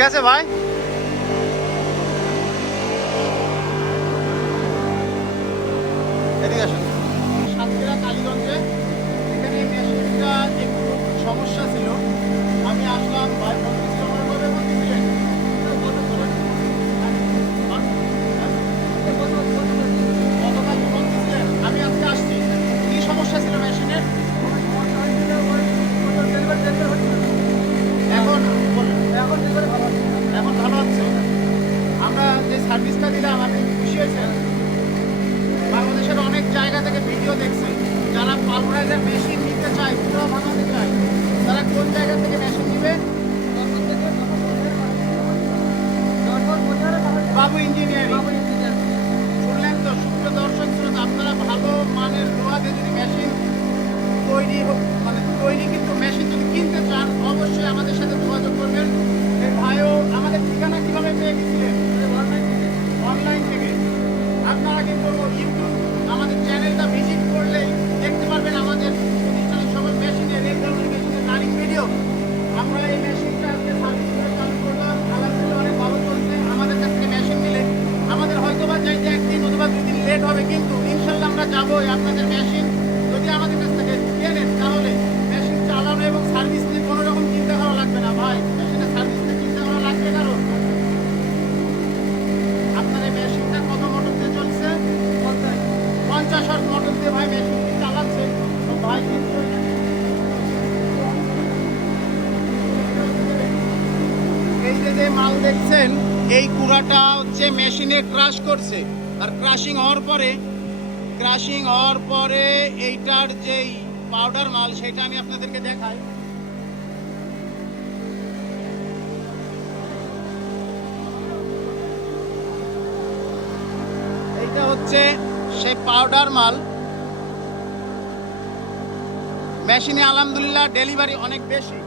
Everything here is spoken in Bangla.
ঠিক আছে, ভাই। এদিকে আসুন। সাতক্ষীরা, কালীগঞ্জে। এখানে মেশিনটা একটু সমস্যা ছিল। আমি আসলাম, ভাই ফোন পালভারাইজার মেশিন নিতে চায় পুরো বানাতে চায় তারা কোন জায়গা থেকে মেশিন নিবে? বাবু ইঞ্জিনিয়ারিং শুনলেন তো সুপ্র দর্শক শ্রোতা আপনারা ভালো মানের লোহাতে যদি মেশিন তৈরি হোক মানে তৈরি কিন্তু মেশিন যদি কিনতে চান অবশ্যই আমাদের সাথে যোগাযোগ করবেন এই ভাইও আমাদের ঠিকানা কীভাবে পেয়ে গেছিলেন অনলাইন থেকে আপনারা কিন্তু ইউটিউব আমাদের চ্যানেলটা ভিজিট করলেই দেখতে পারবেন আমাদের প্রতিষ্ঠানের সকল মেশিনের এই ধরনের মেশিনের রানিং ভিডিও আমরা এই মেশিনটা আজকে সার্ভিস করে চালু করলাম আলহামদুলিল্লাহ অনেক ভালো চলছে আমাদের কাছ থেকে মেশিন নিলে আমাদের হয়তো বা যাইতে একদিন অথবা দুই দিন লেট হবে কিন্তু ইনশাল্লাহ আমরা যাবোই আপনাদের মেশিন যদি আমাদের কাছ থেকে কেনেন তাহলে মেশিন চালানো এবং সার্ভিস নিয়ে কোনো রকম চিন্তা করা লাগবে না ভাই। মেশিনের সার্ভিস নিয়ে চিন্তা করা লাগবে কারণ আপনার এই মেশিনটা কত মোটর দিয়ে চলছে? পঞ্চাশ হাজার মোটর দিয়ে ভাই মেশিনটি চালাচ্ছে। তো ভাই, কিন্তু এই যে মাল দেখছেন, এই কুড়াটা হচ্ছে মেশিনে ক্রাশ করছে। আর ক্রাশিং হওয়ার পরে ক্রাশিং হওয়ার পরে এইটার যেই পাউডার মাল, সেটা আমি আপনাদেরকে দেখাই। এইটা হচ্ছে সেই পাউডার মাল। মেশিনে আলহামদুলিল্লাহ ডেলিভারি অনেক বেশি।